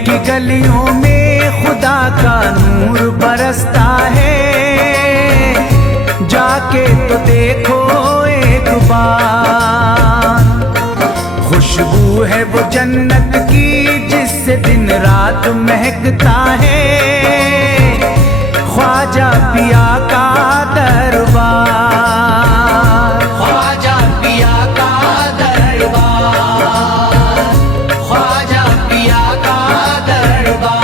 की गलियों में खुदा का नूर बरसता है। जाके तो देखो एक बार, खुशबू है वो जन्नत की जिससे दिन रात महकता है। ख्वाजा पिया का दरबार, ख्वाजा पिया का दरबार, ख्वाजा पिया का दरबार।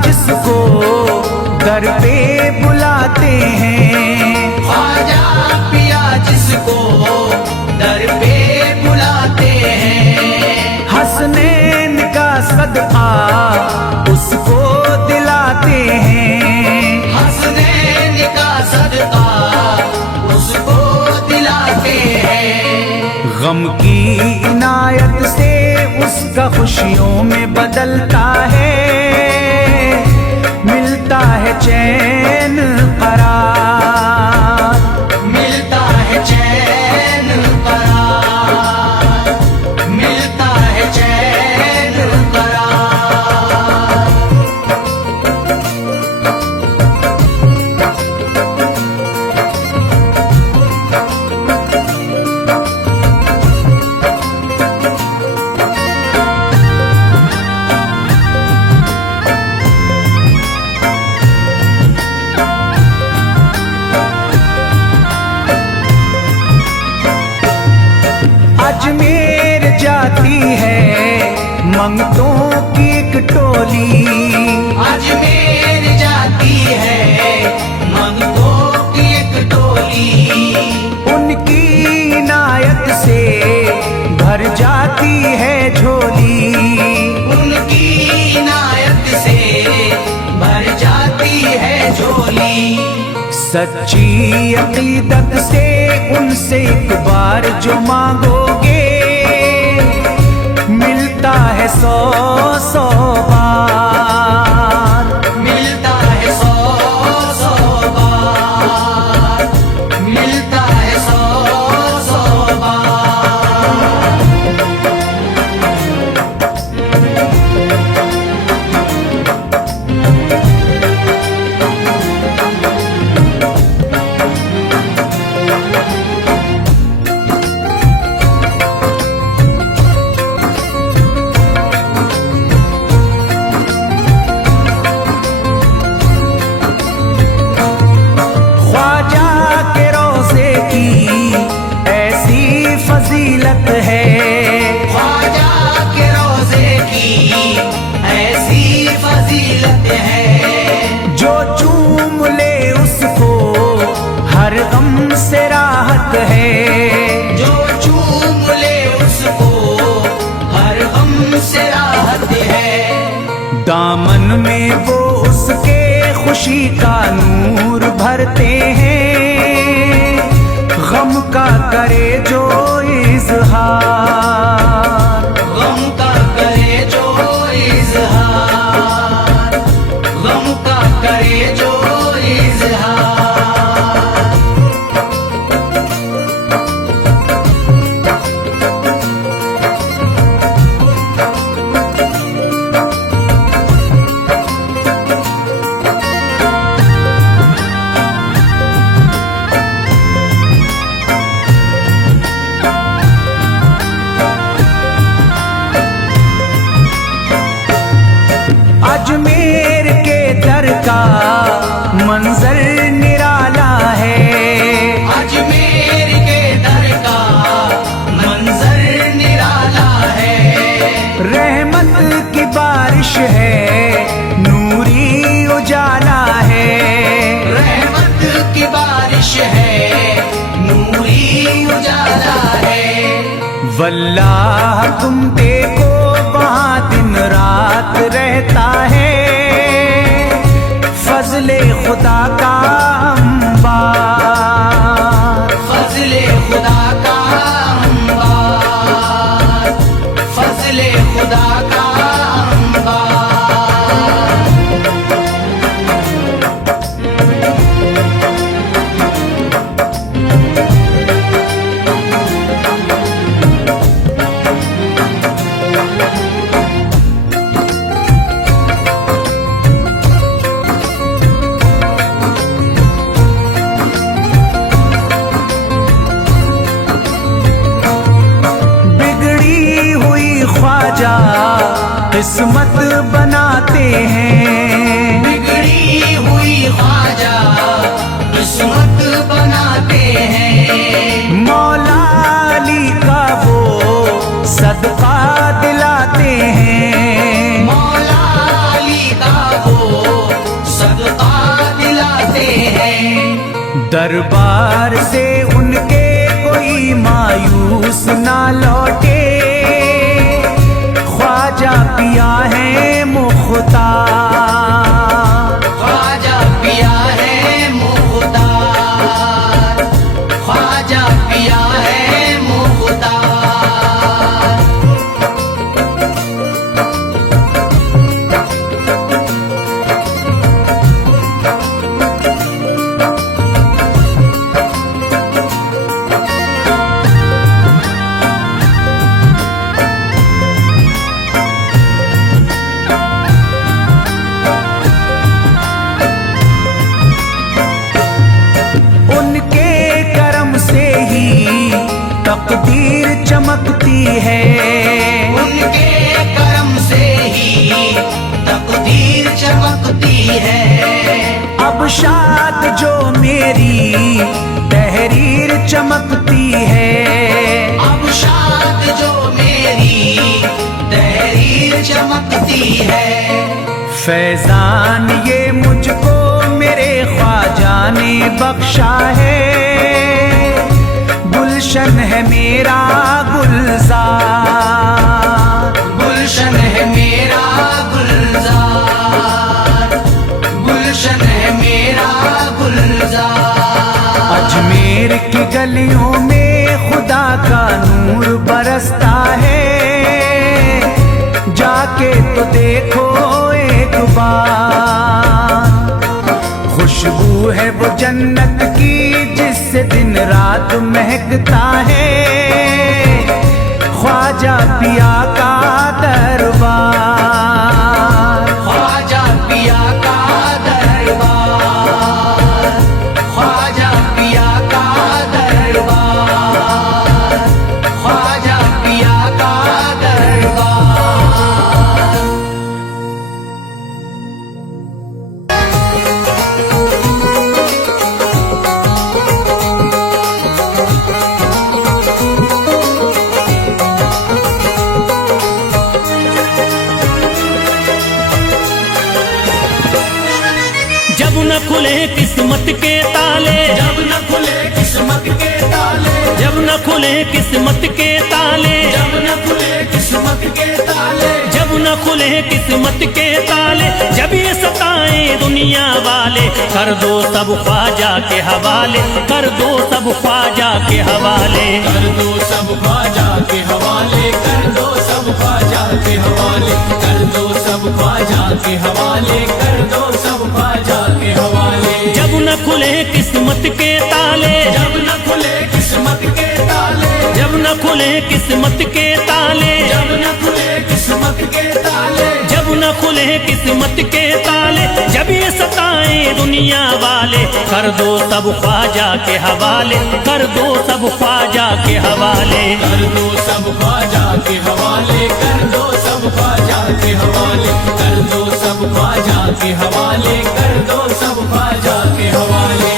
जिसको दर पे बुलाते हैं, ख्वाजा पिया जिसको दर पे बुलाते हैं। हसनैन का सदका उसको दिलाते हैं, हसनैन का सदका उसको दिलाते हैं। गम की इनायत से उसका खुशियों में बदलता है। मिलता है चैन करार, मिलता है चैन करार, मिलता है चैन करार। अजमेर जाती है मंगतों की एक टोली, अजमेर जाती है मंगतों की एक टोली। उनकी इनायत से भर जाती है झोली, उनकी इनायत से भर जाती है झोली। सच्ची अकीदत से उनसे एक बार जो मांगोगे मिलता है 100 बार, मिलता है 100 बार, मिलता है 100 बार। फजीलत है ख्वाजा के रोज़े की ऐसी फजीलत है। जो चूम ले उसको हर गम से राहत है, जो चूम ले उसको हर गम से राहत है। दामन में वो उसके खुशी का नूर भरते हैं। गम का करे जो इज़हार, गम का करे जो इज़हार, गम का करे जो इज़हार। अजमेर के दर का मंजर निराला है, अजमेर के दर का मंजर निराला है। रहमत की बारिश है, नूरी उजाला है, रहमत की बारिश है, नूरी उजाला है। वल्लाह तुम देखो वहाँ दिन रात रहता है। फजल फजले खुदा का अंबार, फजले खुदा का अंबार, फजले खुदा का अंबार। किस्मत बनाते हैं, बिगड़ी हुई ख्वाजा किस्मत बनाते हैं। मौला अली का वो सदका दिलाते हैं, मौला अली का वो सदका दिलाते हैं। दरबार से उनके कोई मायूस ना लौटे, ख्वाजा पिया है मुख्तार, ख्वाजा पिया है मुख्तार, ख्वाजा पिया है मुख्तार। तकदीर चमकती है, उनके करम से ही तकदीर चमकती है। अब शाद जो मेरी तहरीर चमकती है, अब शाद जो मेरी तहरीर चमकती है। फैजान ये मुझको मेरे ख्वाजा ने बख्शा है, गुलशन है मेरा गुलजार, गुलशन है मेरा गुलजार, गुलशन है मेरा गुलजार। अजमेर की गलियों में खुदा का नूर बरसता है, जाके तो देखो एक बार। खुशबू है वो जन्नत की जिससे दिन रात महकता है, ख्वाजा पिया का दरबार, ख्वाजा पिया का दरबार, ख्वाजा पिया का दरबार, ख्वाजा पिया का दरबार। जब न खुले किस्मत के ताले, जब न खुले किस्मत के ताले, जब न खुले किस्मत के ताले, जब न खुले किस्मत के ताले, जब न खुले किस्मत के ताले, जब ये सताएं दुनिया वाले, कर दो सब ख्वाजा के हवाले, कर दो सब ख्वाजा के हवाले, कर दो सब ख्वाजा के हवाले, कर दो सब ख्वाजा के हवाले, कर दो सब ख्वाजा के हवाले, कर दो सब ख्वाजा के हवाले। जब न खुले किस्मत के ताले, जब न खुले किस्मत के ताले, जब न खुले किस्मत के ताले, जब न खुले किस्मत के ताले, जब न खुले किस्मत के ताले, जब ये सताएं दुनिया वाले, कर दो सब ख्वाजा के हवाले, कर दो सब ख्वाजा के हवाले, कर दो सब ख्वाजा के हवाले, कर दो सब ख्वाजा के हवाले, कर दो सब ख्वाजा के हवाले, कर दो सब ख्वाजा के हवाले।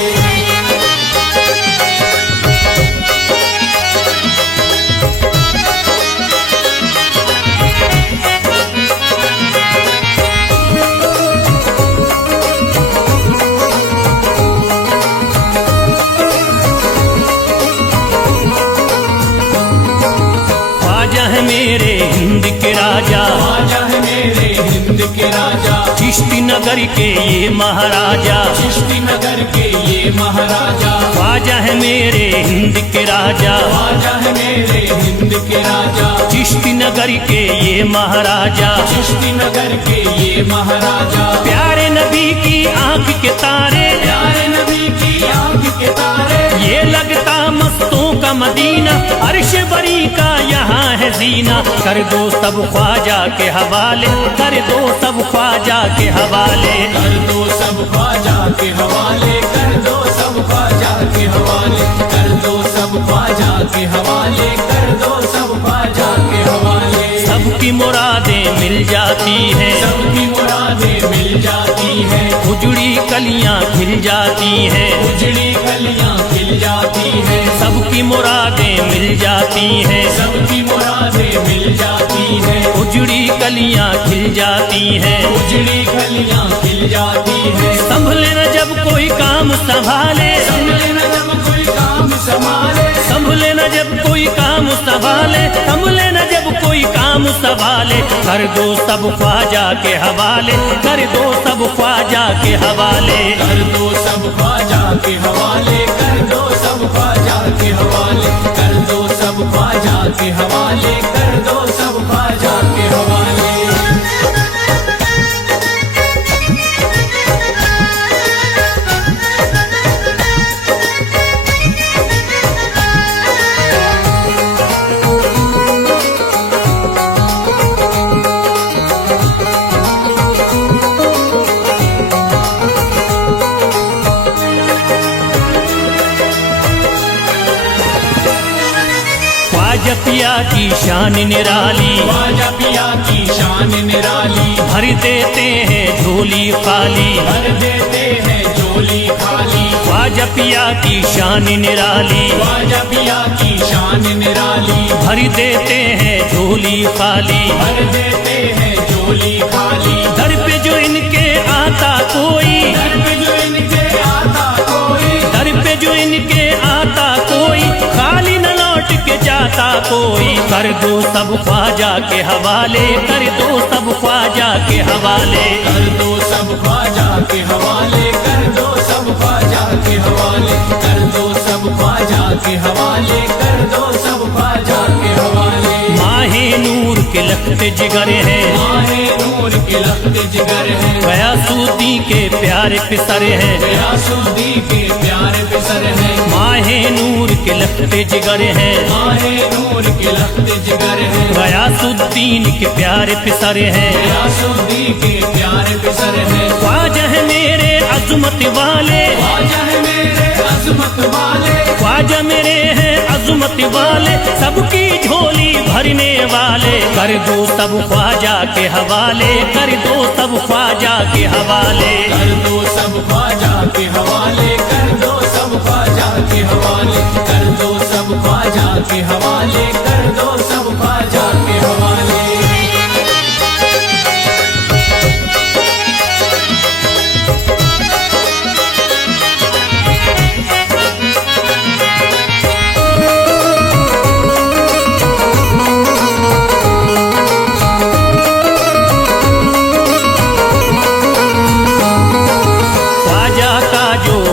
ख्वाजा है मेरे हिंद के राजा, ख्वाजा है मेरे हिंद के राजा, चिश्ती नगर के ये महाराजा, चिश्ती नगर के ये महाराजा, ख्वाजा है मेरे हिंद के राजा, ख्वाजा है मेरे हिंद के राजा, चिश्ती नगर के ये महाराजा, चिश्ती नगर के ये महाराजा, प्यारे नबी की आंख के तारे, प्यारे नबी की आंख के तारे, ये लगता मस्तों का मदीना, अर्श बरी का यहाँ है जीना। कर दो सब ख्वाजा के हवाले, कर दो सब ख्वाजा के हवाले, कर दो सब ख्वाजा के हवाले, कर दो सब ख्वाजा के हवाले, कर दो सब ख्वाजा के हवाले, कर दो सब ख्वाजा के हवाले। सबकी मुरादें मिल जाती हैं, सबकी मुरादें मिल जाती है, उजड़ी कलियां खिल जाती हैं, उजड़ी कलियां खिल जाती है, सबकी मुरादें मिल जाती हैं, सबकी मुरादें मिल जाती है, उजड़ी कलियां खिल जाती हैं। उजड़ी कलियां खिल जाती है। संभले न जब कोई काम संभाले, संभले न जब कोई काम संभाले, संभले न जब कोई काम संभाले, संभले न जब कोई काम संभाले, कर दो सब ख्वाजा के हवाले, कर दो सब ख्वाजा के हवाले, कर दो सब ख्वाजा के हवाले, कर दो सब ख्वाजा के हवाले, कर दो सब ख्वाजा के हवाले, कर दो सब ख्वाजा के हवाले। ख्वाजा पिया की शान निराली, ख्वाजा पिया की शान निराली, भर देते हैं झोली खाली, भर देते हैं झोली खाली, ख्वाजा पिया की शान निराली, ख्वाजा पिया की शान निराली, भर देते हैं झोली खाली, भर देते हैं झोली खाली। दर पे जो इनके आता कोई, दर पे जो इनके आता कोई, दर पे जो इनके आता कोई, खाली न लौट के जाता कोई, कर दो सब ख्वाजा के हवाले, कर दो सब ख्वाजा के हवाले, कर दो सब ख्वाजा के हवाले, कर दो सब ख्वाजा के हवाले, कर दो सब ख्वाजा के हवाले, कर दो सब ख्वाजा के हवाले। माहे नूर के लखते जिगर हैं, माहे नूर के लखते जिगर हैं, गयासुद्दीन के प्यारे पिसर हैं, गयासुद्दीन के प्यारे पिसर हैं, माहे नूर के लखते जिगर हैं, माहे नूर के लखते जिगर हैं, गयासुद्दीन के प्यारे पिसर हैं, गयासुद्दीन के प्यारे पिसर हैं। ख्वाजा है मेरे अजमत वाले, ख्वाजा है मेरे अजमत वाले, ख्वाजा मेरे हैं अजमत वाले, सबकी झोली भरने वाले, कर दो सब ख्वाजा के हवाले, कर दो सब ख्वाजा के हवाले, कर दो सब ख्वाजा के हवाले, कर दो सब ख्वाजा के हवाले, कर दो सब ख्वाजा के हवाले, कर दो सब ख्वाजा के हवाले।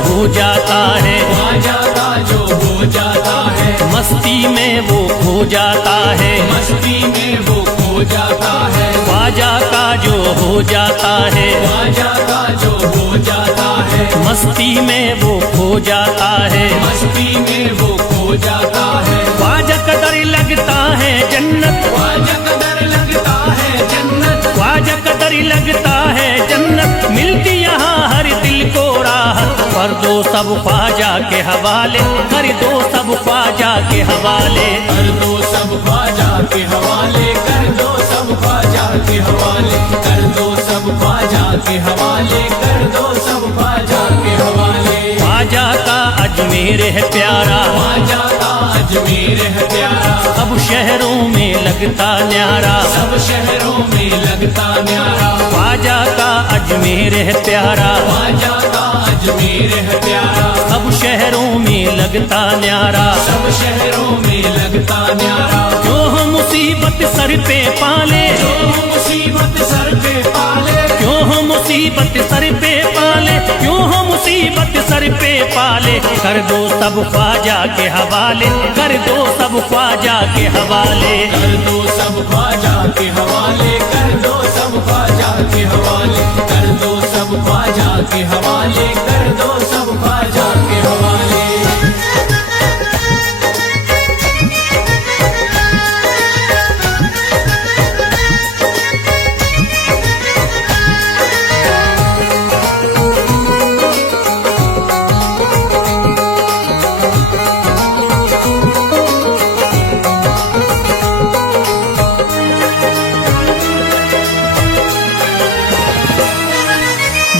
हो जाता है, ख्वाजा का जो हो जाता है, मस्ती में वो खो जाता है, मस्ती में वो खो जाता है, ख्वाजा का जो हो जाता है, ख्वाजा का जो हो जाता है, मस्ती में वो खो जाता है, मस्ती में वो खो जाता है। ख्वाजा कदर लगता है जन्नत, ख्वाजा कदर लगता है जन्नत, ख्वाजा कदर लगता है जन्नत, मिलती यहाँ हर दिल को राहत, कर दो सब ख्वाजा के हवाले, कर दो सब ख्वाजा के हवाले, कर दो सब ख्वाजा के हवाले, कर दो सब ख्वाजा के हवाले, कर दो सब ख्वाजा के हवाले, कर दो सब ख्वाजा के हवाले। ख्वाजा का अजमेर है प्यारा, ख्वाजा का अजमेर है प्यारा, सब शहरों में लगता न्यारा, सब शहरों में लगता न्यारा, ख्वाजा का अजमेर है प्यारा, ख्वाजा का अजमेर है प्यारा, सब शहरों में लगता न्यारा, सब शहरों में लगता न्यारा। जो हो मुसीबत सर पे पाले, जो मुसीबत सर पे पाले, क्यों हो मुसीबत मुसीबत सर पे पाले, क्यों हो मुसीबत सर पे पाले, कर दो सब ख्वाजा के हवाले, कर दो सब ख्वाजा के हवाले, कर दो सब ख्वाजा के हवाले, कर दो सब ख्वाजा के हवाले, कर दो सब ख्वाजा के हवाले, कर दो सब ख्वाजा के हवाले।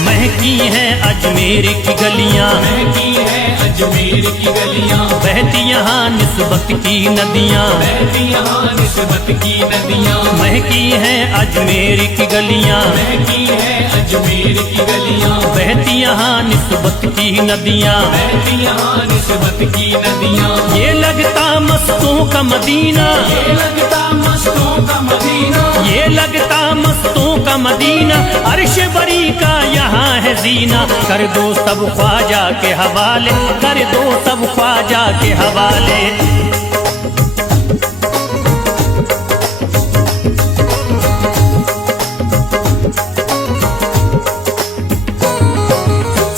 महकी हैं अजमेर की गलियां, महकी है अजमेर की गलियां, बहती यहाँ निस्बत की नदियां, बहती यहाँ निस्बत की नदियां, महकी हैं अजमेर की गलियां, महकी है अजमेर की गलियां, बहती यहाँ निस्बत की नदियां, बहती यहाँ निस्बत की नदियां। ये लगता मस्तों का मदीना, ये लगता मस्तों का मदीना, ये लगता मस्तों का मदीना, अर्श बरी का यहाँ है जीना, कर दो सब ख्वाजा के हवाले, कर दो सब ख्वाजा के हवाले।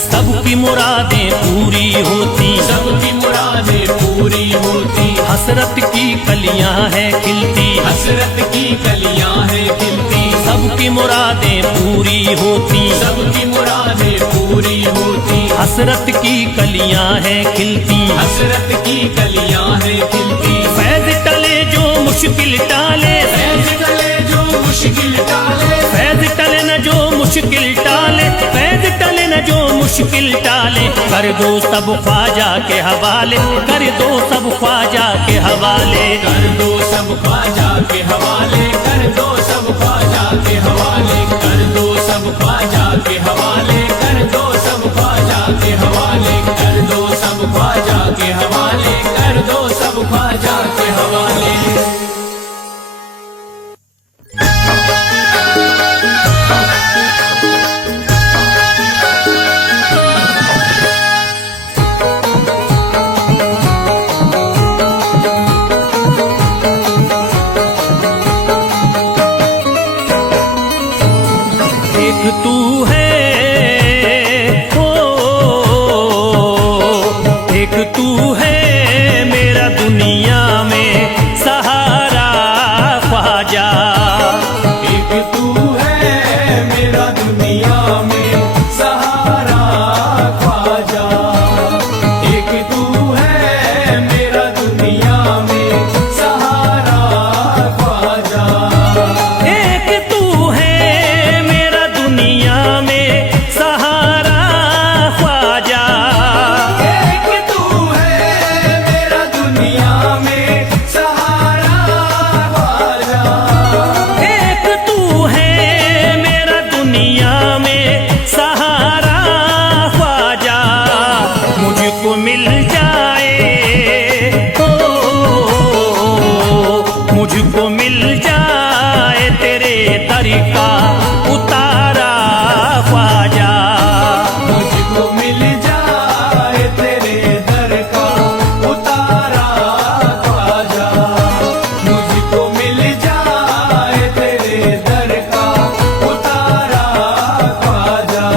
सबकी मुरादें पूरी होती, सबकी मुरादें पूरी होती, हसरत की कलियां हैं खिलती, हसरत की कलियां हैं खिलती, सबकी मुरादें पूरी होती, सबकी मुरादें पूरी होती, हसरत की कलियां हैं खिलती, हसरत की कलियां हैं खिलती। फैज टले जो मुश्किल टाले, फैज टले जो मुश्किल टाले, फैज टले न जो मुश्किल टाले, फैज टले न जो मुश्किल टाले, कर दो सब ख्वाजा के हवाले, कर दो सब ख्वाजा के हवाले, कर दो सब ख्वाजा के हवाले, कर दो सब ख्वाजा के हवाले, कर दो सब ख्वाजा के हवाले, कर दो सब ख्वाजा के हवाले, कर दो सब ख्वाजा के हवाले, कर दो सब ख्वाजा के हवाले। एक तू है ओ, एक तू है मेरा दुनिया में सहारा ख्वाजा, एक तू है मेरा दुनिया में सहारा ख्वाजा, एक तू है मेरा दुनिया में सहारा ख्वाजा, एक तू है मेरा दुनिया में सहारा ख्वाजा, एक तू है मेरा दुनिया में सहारा ख्वाजा, एक तू है मेरा दुनिया में सहारा ख्वाजा, मुझको मिल जाए ओ, मुझको मिल जाए तेरे दर का उतारा ख्वाजा, मुझको मिल जाए तेरे दर का उतारा ख्वाजा, मुझको मिल जाए तेरे दर का उतारा ख्वाजा।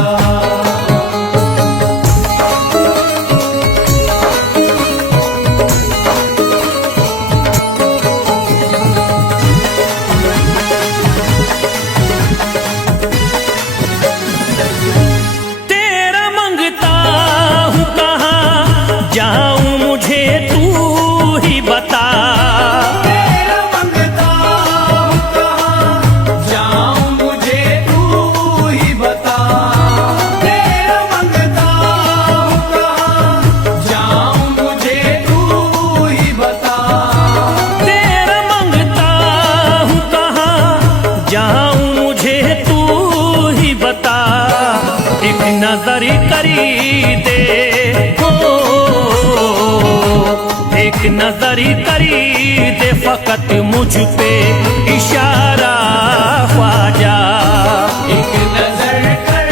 तेरा मंगता हूँ कहाँ जाऊँ मुझे तू ही बता, तेरा मंगता हूँ कहाँ जाऊँ मुझे तू ही बता, तेरा मंगता हूँ कहाँ जाऊँ मुझे तू ही बता, तेरा मंगता हूँ कहाँ जाऊँ मुझे तू ही बता, एक नजर करी दे हो, एक नजर करी दे फकत मुझ पे इशारा ख्वाजा, एक नजर कर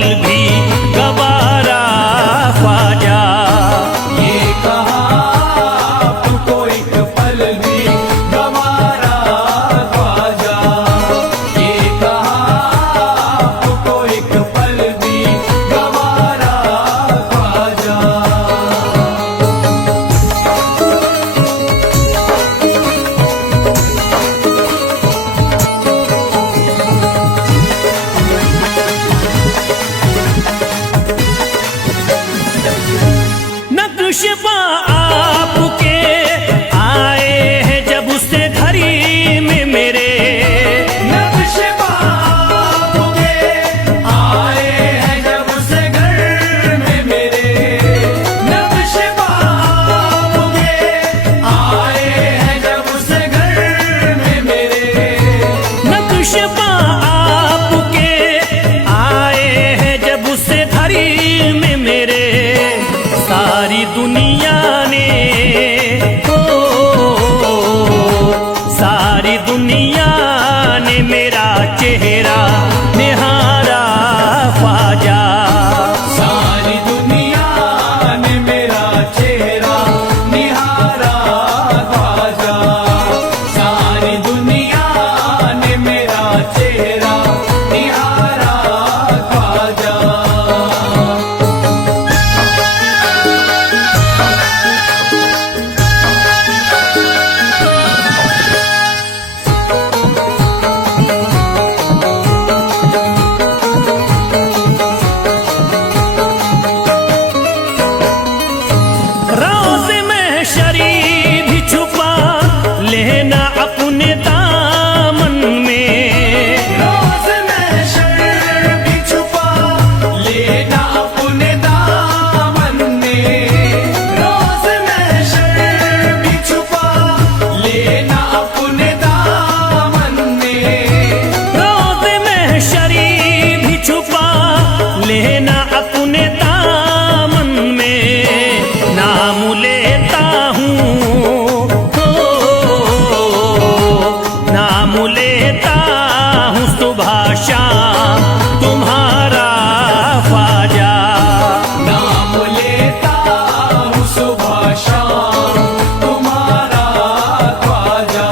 पल भी गवारा ख्वाजा। ये कहा आपको एक पल भी गवारा ख्वाजा। ये कहा आपको एक पल भी गवारा ख्वाजा। नक्शबा आपके आए हैं जब से घड़ी में मेरे, नक्शबा आपके आए हैं जब से घर में मेरे। नक्शबा आपके आए हैं जब से घर में मेरे। नक्शबा आपके आए हैं जब से घड़ी में मेरे। सारी दुनिया ने सारी दुनिया ने मेरा चेहरा निहारा ख्वाजा। सारी दुनिया ने मेरा चेहरा निहारा ख्वाजा। सारी दुनिया ने मेरा चेहरा निहारा ख्वाजा। रोज़ में शरीफ भी छुपा लेना अपने दामन में। रोज़ महशर भी छुपा लेना अपने दामन में। रोज़ महशर भी छुपा लेना अपने दामन में। रोज़ में शरीफ भी छुपा लेना अपने दामन में। नाम लेता हूँ नाम लेता हूँ सुबह शाम तुम्हारा ख्वाजा। नाम लेता हूँ सुबह शाम तुम्हारा ख्वाजा।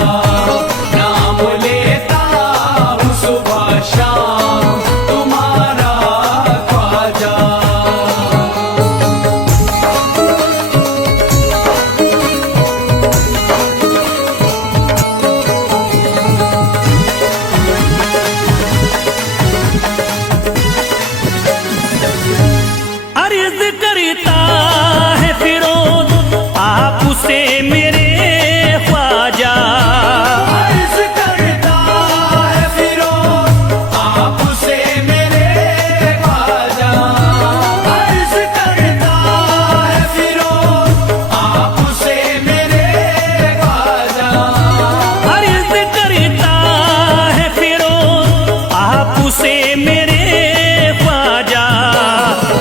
नाम लेता हूँ सुबह शाम तुम्हारा ख्वाजा। अर्ज करता है फिरोज आपसे मेरे ख्वाजा। अर्ज करता है फिरोज आपसे मेरे ख्वाजा। अर्ज करता है फिरोज आपसे मेरे ख्वाजा। अर्ज करता है फिरोज आपसे मेरे ख्वाजा।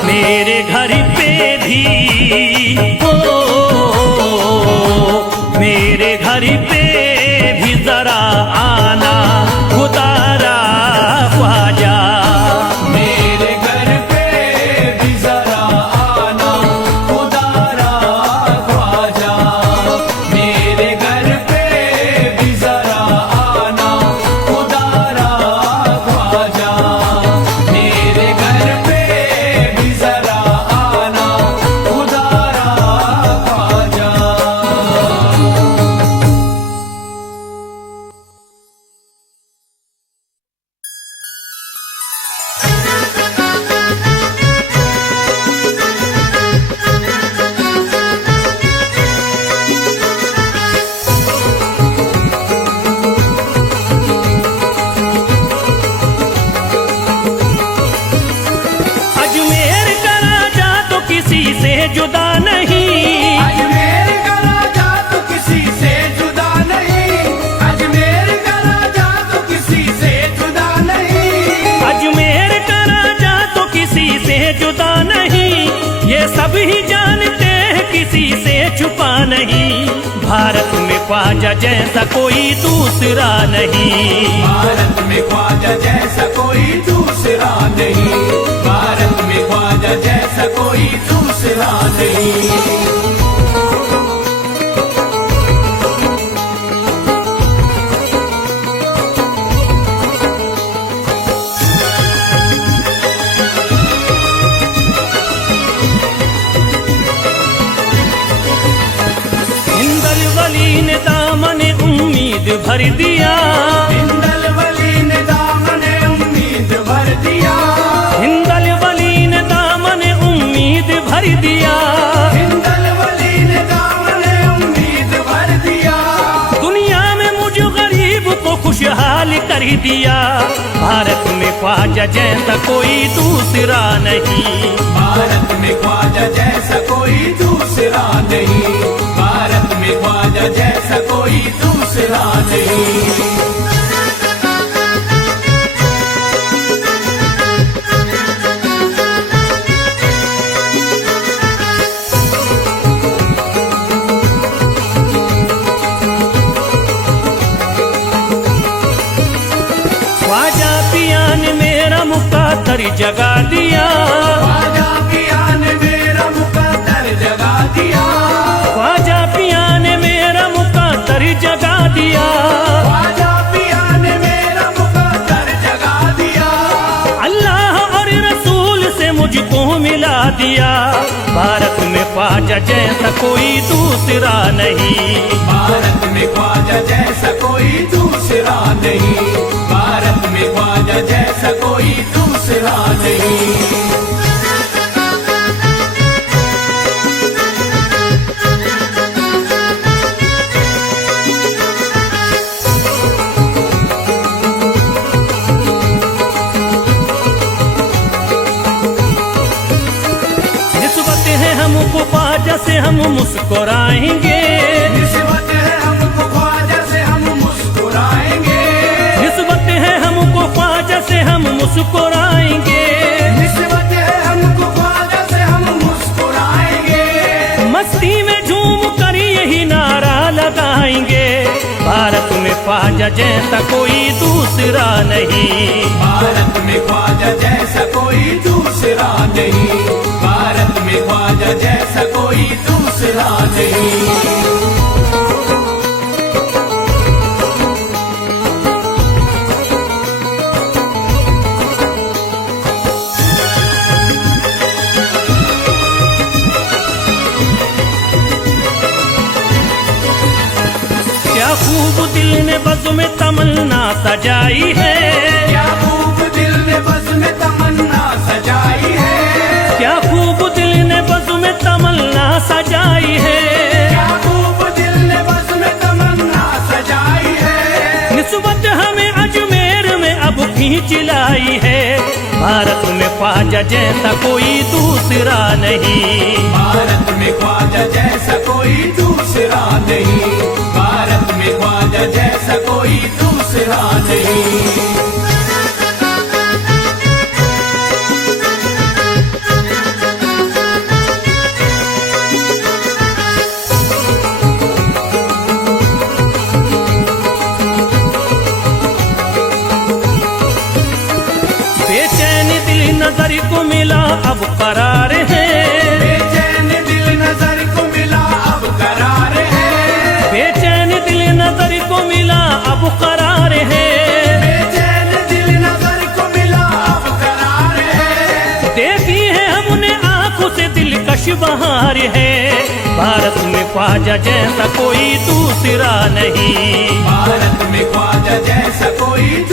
मेरे घर पे भी मेरे घर पे भी जरा आना खुदारा ख्वाजा। मेरे घर पे भी जरा आना खुदारा ख्वाजा। मेरे घर पे भी जरा आना खुदारा ख्वाजा। मेरे घर पे भी जरा आना खुदारा ख्वाजा। अजमेर का राजा तो किसी से जुदा नहीं। अजमेर का राजा तो किसी से जुदा नहीं। अजमेर का राजा तो किसी से जुदा नहीं। अजमेर का राजा तो किसी से जुदा नहीं। ये सब ही जानते हैं किसी से छुपा नहीं। भारत में ख्वाजा जैसा कोई दूसरा नहीं। भारत में ख्वाजा जैसा कोई दूसरा नहीं। भारत भर दिया, हिंदल वली ने दामन उम्मीद भर दिया, हिंदल वली ने दामन उम्मीद भर दिया, हिंदल वली ने दामन उम्मीद भर दिया, दुनिया में मुझ गरीब को खुशहाल कर दिया। भारत में ख्वाजा जैसा कोई दूसरा नहीं, भारत में ख्वाजा जैसा कोई दूसरा नहीं, भारत में ख्वाजा जैसा कोई दूसरा नहीं। ख्वाजा पिया ने मेरा मुकद्दर जगा दिया, ख्वाजा पिया ने मेरा मुकद्दर जगा दिया, ख्वाजा पिया ने मेरा मुकद्दर जगा दिया, ख्वाजा पिया ने मेरा मुकद्दर जगा दिया, अल्लाह और रसूल से मुझको मिला दिया। भारत में ख्वाजा जैसा कोई दूसरा नहीं, भारत में ख्वाजा जैसा कोई दूसरा नहीं, भारत में ख्वाजा जैसा कोई दूसरा नहीं। निस्बत है हमको ख्वाजा से हम मुस्कुराएंगे, निस्बत है हमको ख्वाजा से हम मुस्कुराएंगे, निस्बत है हमको ख्वाजा से हम मुस्कुराएंगे, निस्बत है हमको ख्वाजा से हम मुस्कुराएंगे, मस्ती में झूम कर यही नारा लगाएंगे। भारत में ख्वाजा जैसा कोई दूसरा नहीं, भारत में ख्वाजा जैसा कोई दूसरा नहीं, भारत में ख्वाजा जैसा कोई दूसरा नहीं। क्या खूब दिल ने बज़्म में तमन्ना सजाई है, क्या खूब दिल ने बज़्म में तमन्ना सजाई है, क्या खूब दिल ने बज़्म में तमन्ना सजाई है, क्या खूब दिल ने बज़्म में तमन्ना सजाई है, निस्बत हमें अजमेर में अब खींच लाई है। भारत में ख्वाजा जैसा कोई दूसरा नहीं, भारत में ख्वाजा जैसा कोई दूसरा नहीं, भारत में ख्वाजा जैसा कोई दूसरा नहीं। बेचैन दिल नजर को मिला अब करार है, बेचैन दिल नजर को मिला अब करार है, बेचैन दिल नजर को मिला अब करार है, बेचैन दिल नजर को मिला अब करार है, देखी है हमने आंखों से दिलकश बहार है। भारत में ख्वाजा जैसा कोई दूसरा नहीं, भारत में ख्वाजा जैसा कोई